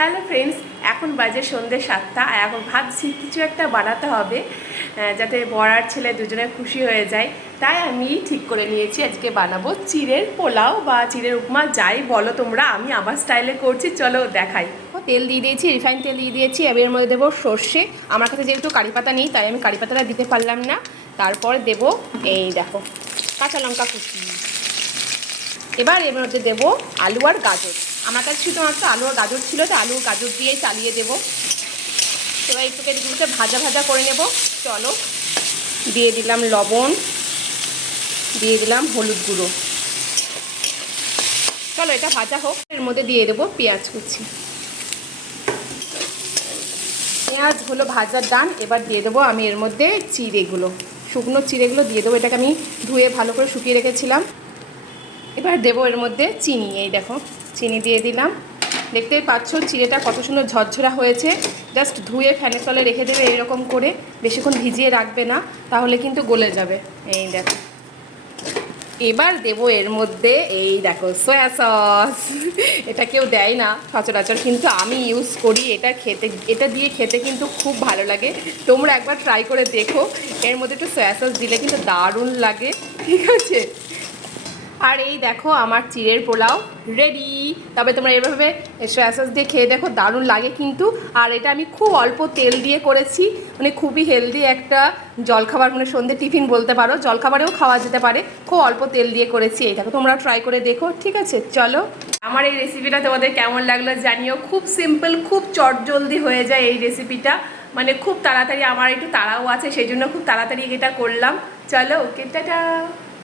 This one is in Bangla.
হ্যালো ফ্রেন্ডস, এখন বাজে সন্ধ্যে 7টা। আর এখন ভাবছি কিছু একটা বানাতে হবে যাতে বর আর ছেলে দুজনে খুশি হয়ে যায়। তাই আমি ঠিক করে নিয়েছি আজকে বানাবো চিড়ের পোলাও বা চিড়ের উপমা, যাই বলো তোমরা। আমি আমার স্টাইলে করছি, চলো দেখাই। তেল দিয়ে দিয়েছি, রিফাইন তেল দিয়ে দিয়েছি। আমি এর মধ্যে দেবো সর্ষে। আমার কাছে যেহেতু কারি পাতা নেই তাই আমি কারি পাতাটা দিতে পারলাম না। তারপর দেবো এই দেখো কাঁচা লঙ্কা কুচি। এবার এর মধ্যে দেবো আলু আর গাজর। আমার কাছে শুধুমাত্র আলু আর গাজর ছিল, তো আলু গাজর দিয়ে চালিয়ে দেবো। এবার একটুকে এগুলোকে ভাজা ভাজা করে নেব। চলো, দিয়ে দিলাম লবণ, দিয়ে দিলাম হলুদ গুঁড়ো। চলো এটা ভাজা হোক। এর মধ্যে দিয়ে দেবো পেঁয়াজ কুচি। পেঁয়াজ হলো ভাজার ডান। এবার দিয়ে দেবো আমি এর মধ্যে চিড়েগুলো, শুকনো চিড়েগুলো দিয়ে দেবো। এটাকে আমি ধুয়ে ভালো করে শুকিয়ে রেখেছিলাম। এবার দেবো এর মধ্যে চিনি। এই দেখো চিনি দিয়ে দিলাম। দেখতেই পাচ্ছ চিড়েটা কত সুন্দর ঝরঝরা হয়েছে। জাস্ট ধুয়ে ফ্যানের তলে রেখে দেবে এরকম করে, বেশিক্ষণ ভিজিয়ে রাখবে না, তাহলে কিন্তু গলে যাবে। এই দেখো এবার দেবো এর মধ্যে এই দেখো সয়া সস। এটা কেউ দেয় না সচরাচর, কিন্তু আমি ইউজ করি। এটা দিয়ে খেতে কিন্তু খুব ভালো লাগে। তোমরা একবার ট্রাই করে দেখো। এর মধ্যে একটু সয়া সস দিলে কিন্তু দারুণ লাগে, ঠিক আছে? আর এই দেখো আমার চিড়ের পোলাও রেডি। তবে তোমরা এভাবে সয়া সস দিয়ে খেয়ে দেখো, দারুণ লাগে কিন্তু। আর এটা আমি খুব অল্প তেল দিয়ে করেছি, মানে খুবই হেলদি একটা জলখাবার, মানে সন্ধ্যে টিফিন বলতে পারো, জলখাবারেও খাওয়া যেতে পারে। খুব অল্প তেল দিয়ে করেছি। এই দেখো তোমরা ট্রাই করে দেখো, ঠিক আছে? চলো, আমার এই রেসিপিটা তোমাদের কেমন লাগলো জানিও। খুব সিম্পল, খুব চটজলদি হয়ে যায় এই রেসিপিটা, মানে খুব তাড়াতাড়ি। আমার একটু তাড়াও আছে, সেই জন্য খুব তাড়াতাড়ি এটা করলাম। চলো, ওকে, টাটা।